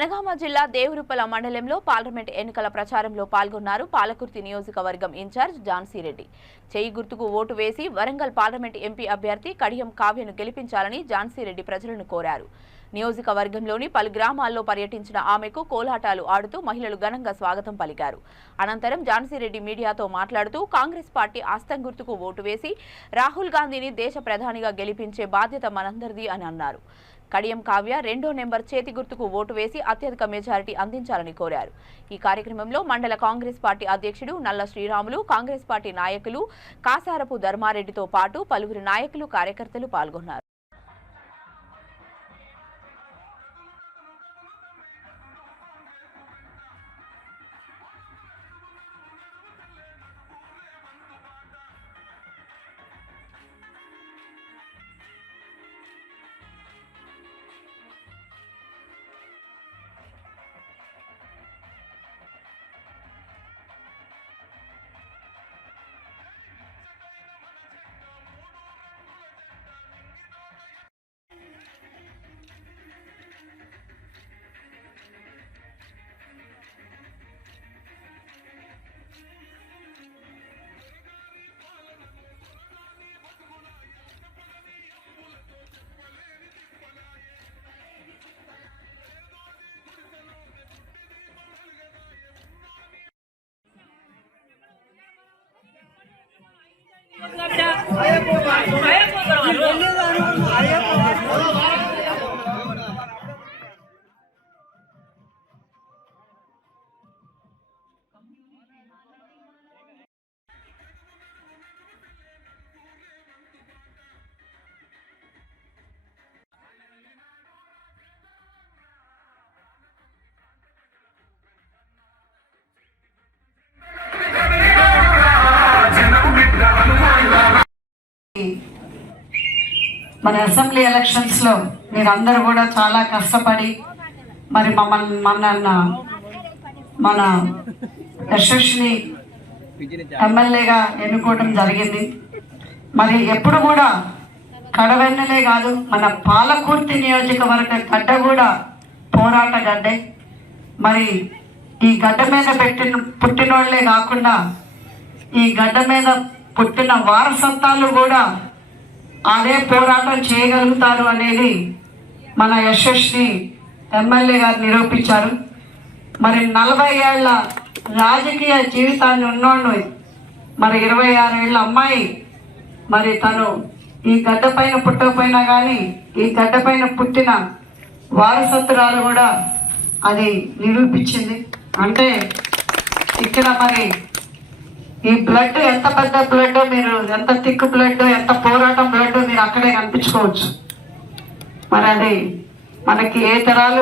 జనగామ జిల్లా దేవరుపల మండలంలో పార్లమెంట్ ఎన్నికల ప్రచారంలో పాల్గొన్నారు పాలకుర్తి నియోజకవర్గం ఇన్ఛార్జ్ జాన్సీ రెడ్డి. చేయి గుర్తుకు ఓటు వేసి వరంగల్ పార్లమెంట్ ఎంపీ అభ్యర్థి కడియం కావ్యను గెలిపించాలని జాన్సీ రెడ్డి ప్రజలను కోరారు. నియోజకవర్గంలోని పలు గ్రామాల్లో పర్యటించిన ఆమెకు కోలాటాలు ఆడుతూ మహిళలు ఘనంగా స్వాగతం పలికారు. అనంతరం ఝాన్సీరెడ్డి మీడియాతో మాట్లాడుతూ కాంగ్రెస్ పార్టీ ఆస్తం గుర్తుకు ఓటు వేసి రాహుల్ గాంధీని దేశ ప్రధానిగా గెలిపించే బాధ్యత మనందరిది అని అన్నారు. కడియం కావ్య రెండో నెంబర్ చేతి గుర్తుకు ఓటు వేసి అత్యధిక మెజారిటీ అందించాలని కోరారు. ఈ కార్యక్రమంలో మండల కాంగ్రెస్ పార్టీ అధ్యక్షుడు నల్ల శ్రీరాములు కాంగ్రెస్ పార్టీ నాయకులు కాసారపు ధర్మారెడ్డితో పాటు పలువురు నాయకులు కార్యకర్తలు పాల్గొన్నారు. 大家，欢迎光。మన అసెంబ్లీ ఎలక్షన్స్లో మీరందరూ కూడా చాలా కష్టపడి మరి మమ్మల్ని మన మన యశస్విని ఎమ్మెల్యేగా ఎన్నుకోవడం జరిగింది. మరి ఎప్పుడు కూడా కడవెన్నలే కాదు మన పాలకుర్తి నియోజకవర్గ గడ్డ కూడా పోరాట గడ్డే. మరి ఈ గడ్డ మీద పెట్టిన పుట్టినోళ్ళే కాకుండా ఈ గడ్డ మీద పుట్టిన వారసత్వాలు కూడా అదే పోరాటం చేయగలుగుతారు అనేది మన యశస్వి ఎమ్మెల్యే గారు నిరూపించారు. మరి నలభై ఏళ్ళ రాజకీయ జీవితాన్ని ఉన్నోళ్ళు మరి ఇరవై ఆరు ఏళ్ళ అమ్మాయి మరి తను ఈ గడ్డ పైన పుట్టకపోయినా కానీ ఈ గడ్డ పైన పుట్టిన వారసత్తురాలు కూడా అది నిరూపించింది. అంటే ఇక్కడ మరి ఈ బ్లడ్ ఎంత పెద్ద బ్లడ్ మీరు ఎంత థిక్ బ్లడ్ ఎంత పోరాటం బ్లడ్ మీరు అక్కడే కనిపించుకోవచ్చు. మరి అది మనకి ఏ తరాలు